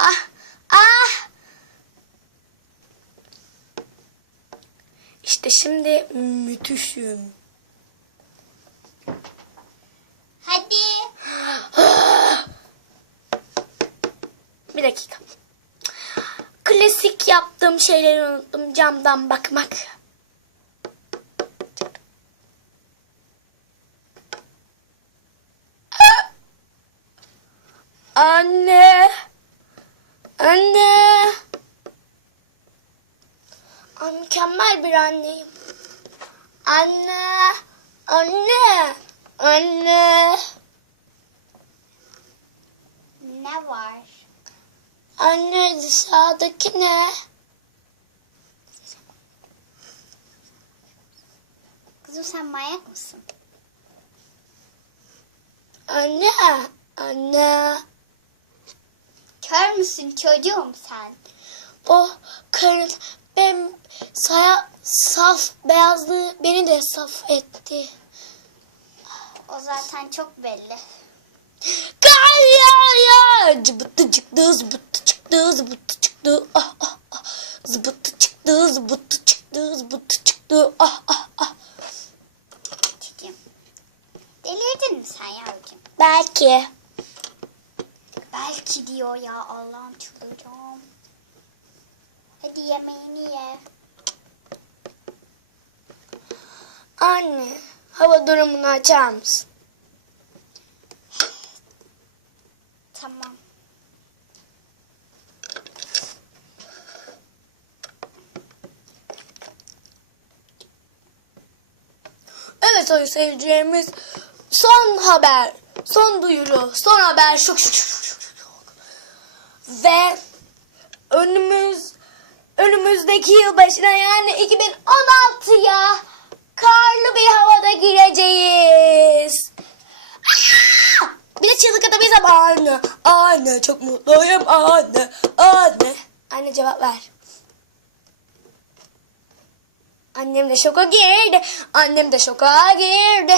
Ah, ah. İşte şimdi müthişim. Hadi. Bir dakika. Klasik yaptığım şeyleri unuttum. Camdan bakmak. Anne. Anne. Aa, mükemmel bir anneyim. Anne. Anne. Anne. Ne var? Anne dışarıdaki ne? Kızım sen manyak mısın? Anne. Anne. Kör müsün çocuğum sen? O karın ben saya saf beyazlığı beni de saf etti. O zaten çok belli. Kar yağıyor. Cıbıttı çıktı zıbıttı çıktı zıbıttı çıktı. Ah ah ah. Zıbıttı çıktı zıbıttı çıktı zıbıttı çıktı. Ah ah ah. Çocuğum. Delirdin mi sen yavrucuğum? Belki. Belki diyor ya Allah'ım çıldıracağım. Hadi yemeğini ye. Anne hava durumunu açar mısın? Tamam. Evet sayın seyircilerimiz son haber, son duyuru, son haber şok şok şok. Ve önümüz önümüzdeki yılbaşına yani 2016'ya karlı bir havada gireceğiz. Bir de çığlık atamayız ama anne. Anne çok mutluyum anne. Anne. Anne cevap ver. Annem de şoka girdi. Annem de şoka girdi.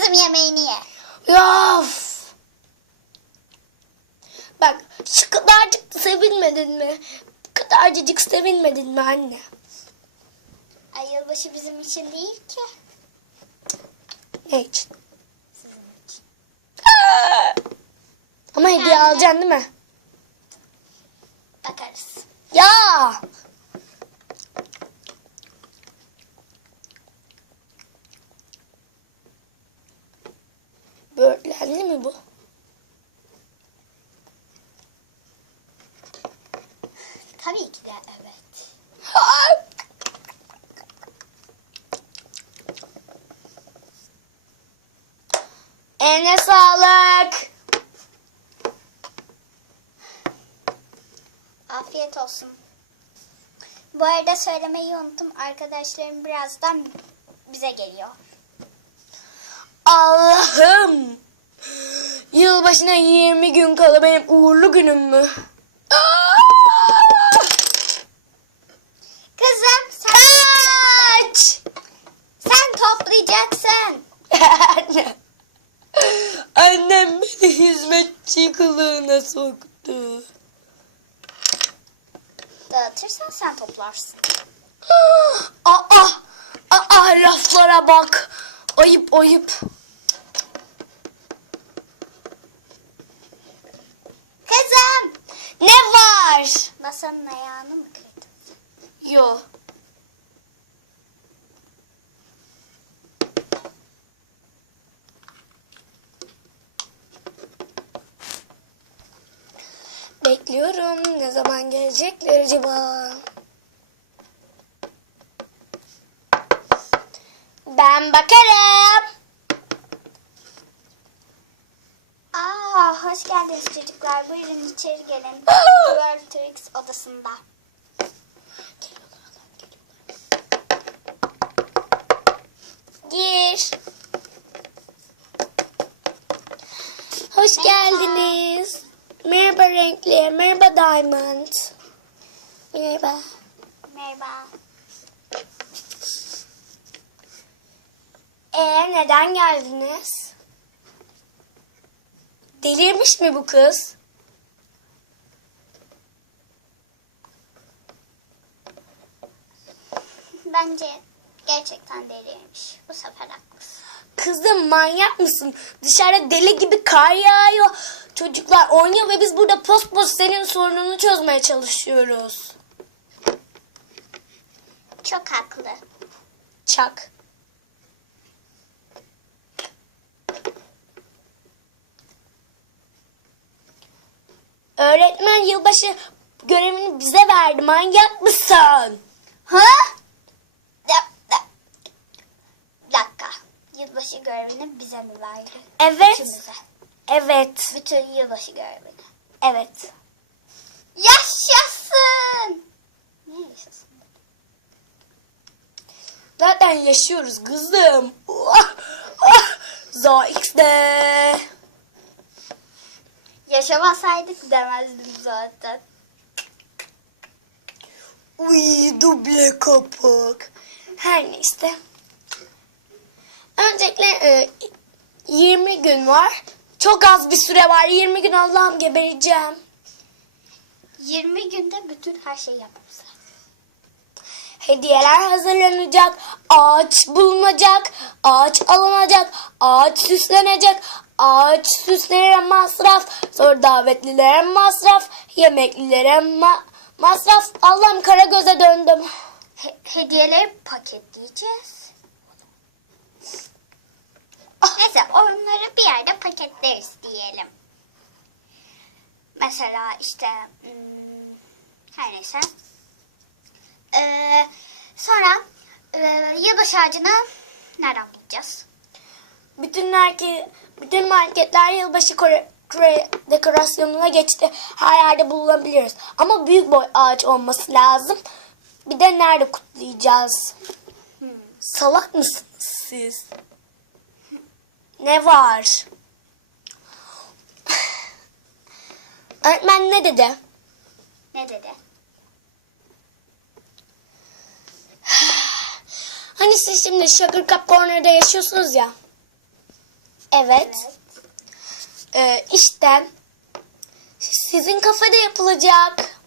Kızım yemeğini ye. Ya. of. Bak şu kadarcık sevinmedin mi? Kadarcık sevinmedin mi anne? Ay yılbaşı bizim için değil ki. Ne için? Sizin için. Aa! Ama hediye Yani. alacaksın değil mi? Bakarız. Ya. Böğürtlenli mi bu? Tabii ki de evet. Eline sağlık. Afiyet olsun. Bu arada söylemeyi unuttum. Arkadaşlarım birazdan bize geliyor. Allah'ım. Yılbaşına 20 gün kala benim uğurlu günüm mü? Aa! Kızım sen, Kaç! sen toplayacaksın. Anne. Annem beni hizmetçi kılığına soktu. Dağıtırsan sen toplarsın. Aa, aa, laflara bak. Ayıp ayıp. Kızım. Ne var? Masanın ayağını mı kırdın? Yo. Bekliyorum. Ne zaman gelecekler acaba? Ben bakarım. Aa, hoş geldiniz çocuklar. Buyurun içeri gelin. World Tricks odasında. Gir. Hoş hoş geldiniz. Merhaba renkli, merhaba Diamond. Merhaba. Merhaba. Ee neden geldiniz? Delirmiş mi bu kız? Bence gerçekten deliymiş. Bu sefer haklısın. Kızım manyak mısın? Dışarıda deli gibi kar yağıyor. Çocuklar oynuyor ve biz burada post post senin sorununu çözmeye çalışıyoruz. Çok haklı. Çak. Öğretmen yılbaşı görevini bize verdi. Manyak mısın? Ha? Bir dakika. Yılbaşı görevini bize mi verdi? Evet. İkimize. Evet. Bütün yılbaşı görevini. Evet. Yaşasın! Ne yaşasın? Zaten yaşıyoruz kızım. Ah, ah. Za X'de. Yaşamasaydık demezdim zaten. Uy duble kapak. Her neyse. Öncelikle e, 20 gün var. Çok az bir süre var. 20 gün Allah'ım gebereceğim. 20 günde bütün her şeyi yaparız. Hediyeler hazırlanacak. Ağaç bulunacak. Ağaç alınacak. Ağaç süslenecek. Ağaç süslere masraf. Sonra davetlilere masraf. Yemeklilere ma- masraf. Allah'ım kara göze döndüm. He- hediyeleri paketleyeceğiz. Neyse onları bir yerde paketleriz diyelim. Mesela işte hmm, her neyse. Ee, sonra e, yılbaşı ağacını nereden bulacağız? Bütün herke, bütün marketler yılbaşı dekorasyonuna geçti. Her yerde bulunabiliriz. Ama büyük boy ağaç olması lazım. Bir de nerede kutlayacağız? Salak mısınız siz? Ne var? Öğretmen ne dedi? Ne dedi? Hani siz şimdi Sugar Cup Corner'da yaşıyorsunuz ya. Evet. Ee, işte sizin kafede yapılacak.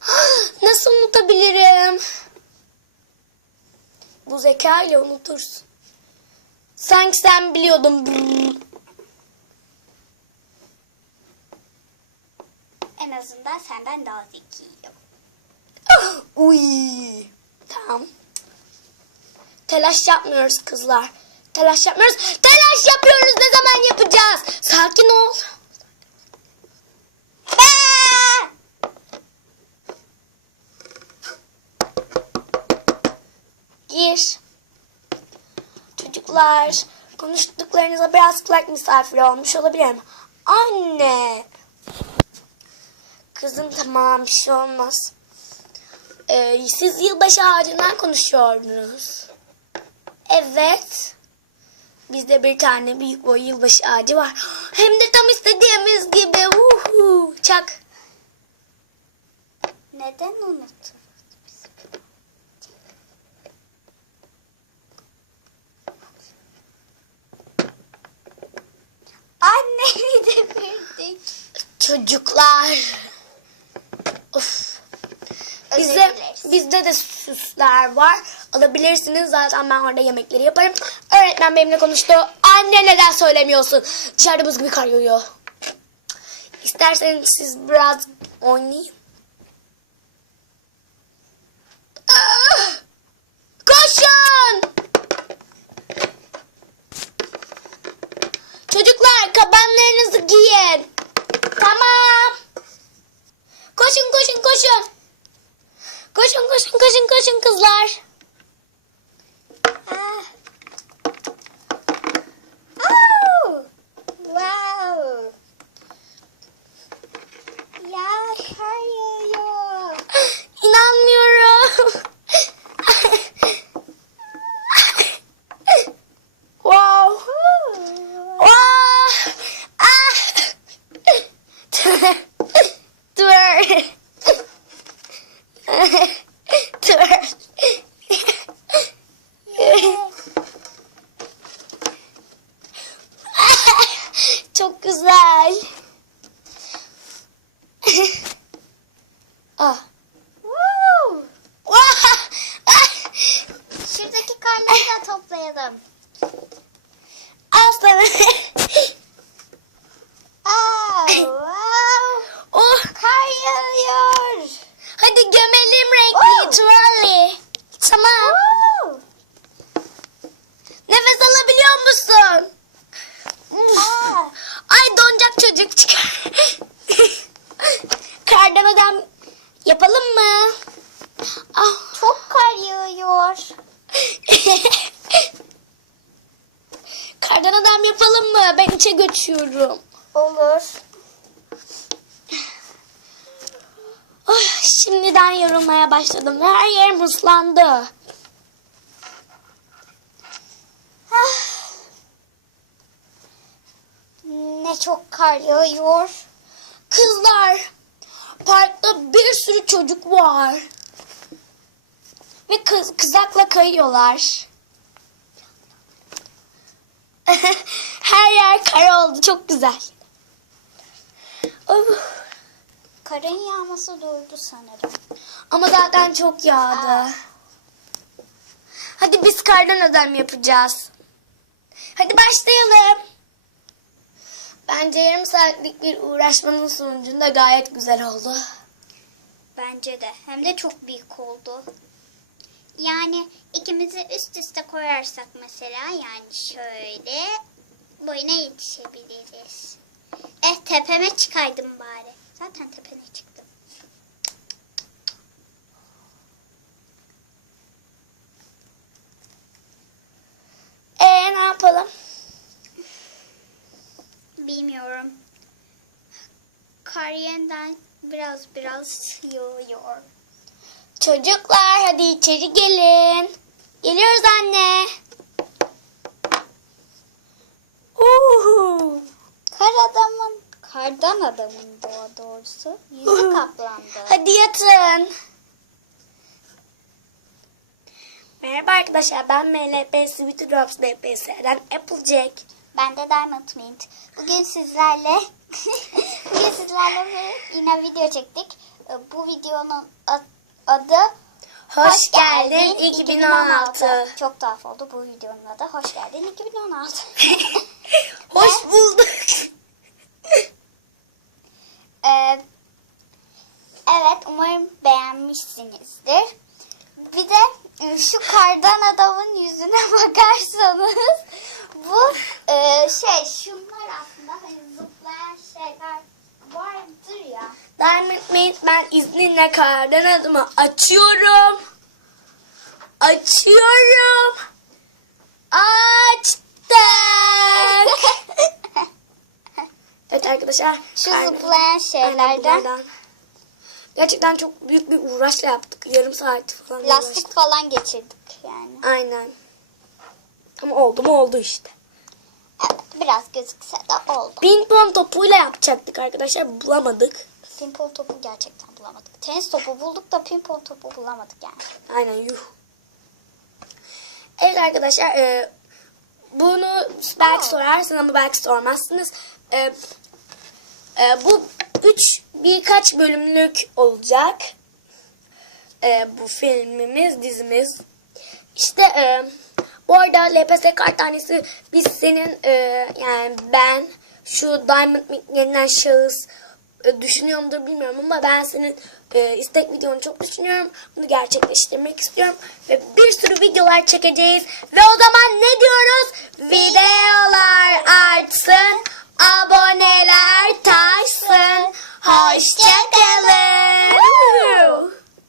Nasıl unutabilirim? Bu zeka ile unutursun. Sanki sen biliyordun. En azından senden daha zekiyim. Uy. Tamam. Telaş yapmıyoruz kızlar. Telaş yapmıyoruz. Telaş yapıyoruz. Ne zaman yapacağız? Sakin ol. Gir. Çocuklar, konuştuklarınıza biraz kulak misafiri olmuş olabilirim. Anne. Kızım tamam bir şey olmaz. Ee, siz yılbaşı ağacından konuşuyordunuz. Evet. Bizde bir tane büyük boy yılbaşı ağacı var. Hem de tam istediğimiz gibi. Uhu. Çak. Neden unuttun? Anneni de verdik. Çocuklar. Of. Bizde, bizde de süsler var. Alabilirsiniz. Zaten ben orada yemekleri yaparım. Öğretmen benimle konuştu. Anne neden söylemiyorsun? Dışarıda buz gibi kar yağıyor. İsterseniz siz biraz oynayın. Ah! Koşun! Çocuklar kabanlarınızı giyin. Tamam. Koşun koşun koşun. Koşun koşun koşun koşun kızlar. Ah. Oh! Wow! Yağar yağıyor. Ah, İnanmıyorum. çok güzel. ah. Woo! Vah! Şuradaki Al sana. Oh, wow. oh. Kar yağıyor. Hadi gömelim renkli Oh. tuvalı. Tamam. Woo! Nefes alabiliyor musun? Ay donacak çocuk çıkar. Kardan adam yapalım mı? Ah. çok kar yağıyor. Kardan adam Ben içe göçüyorum. Olur. Oh, şimdiden yorulmaya başladım ve her yerim ıslandı. Ah. Ne çok kar yağıyor. Kızlar, parkta bir sürü çocuk var. Ve kız, kızakla kayıyorlar. her yer kar oldu. Çok güzel. Of. Karın yağması durdu sanırım. Ama zaten çok yağdı. Hadi biz kardan adam yapacağız. Hadi başlayalım. Bence yarım saatlik bir uğraşmanın sonucunda gayet güzel oldu. Bence de. Hem de çok büyük oldu. Yani ikimizi üst üste koyarsak mesela yani şöyle boyuna yetişebiliriz. Eh tepeme çıkaydım bari. Zaten tepene çıktım. Ee ne yapalım? Bilmiyorum. Kar yeniden biraz biraz yağıyor. Çocuklar hadi içeri gelin. Geliyoruz anne. Uhu. Kar adamın, kardan adamın daha doğrusu yüzü kaplandı. Hadi yatın. Merhaba arkadaşlar ben MLP Sweet Drops BPS'den Applejack. Ben de Diamond Mint. Bugün sizlerle bugün sizlerle yine video çektik. Bu videonun adı Hoş, geldin 2016. Çok tuhaf oldu bu videonun adı. Hoş geldin 2016. Hoş bulduk. Ee, evet umarım beğenmişsinizdir. Bir de e, şu kardan adamın yüzüne bakarsanız bu e, şey şunlar aslında hani zıplayan şeyler vardır ya. Mint ben izninle kardan adımı açıyorum. Açıyorum. Açtık. evet arkadaşlar. Şu zıplayan şeylerden. Gerçekten çok büyük bir uğraşla yaptık. Yarım saat falan. lastik uğraştık. falan geçirdik yani. Aynen. Ama oldu mu oldu işte. Evet, biraz gözükse de oldu. Pimpon topuyla yapacaktık arkadaşlar. Bulamadık. Pimpon topu gerçekten bulamadık. Tenis topu bulduk da pimpon topu bulamadık yani. Aynen yuh. Evet arkadaşlar e, bunu belki Aa. sorarsın ama belki sormazsınız. E, e, bu üç birkaç bölümlük olacak. E, bu filmimiz, dizimiz. İşte e, bu arada LPS kart tanesi biz senin e, yani ben şu Diamond Mint denilen şahıs e, düşünüyorumdur bilmiyorum ama ben senin e, istek videonu çok düşünüyorum. Bunu gerçekleştirmek istiyorum. Ve bir sürü videolar çekeceğiz. Ve o zaman ne diyoruz? Videolar artsın. Aboneler taşsın. Hoşçakalın.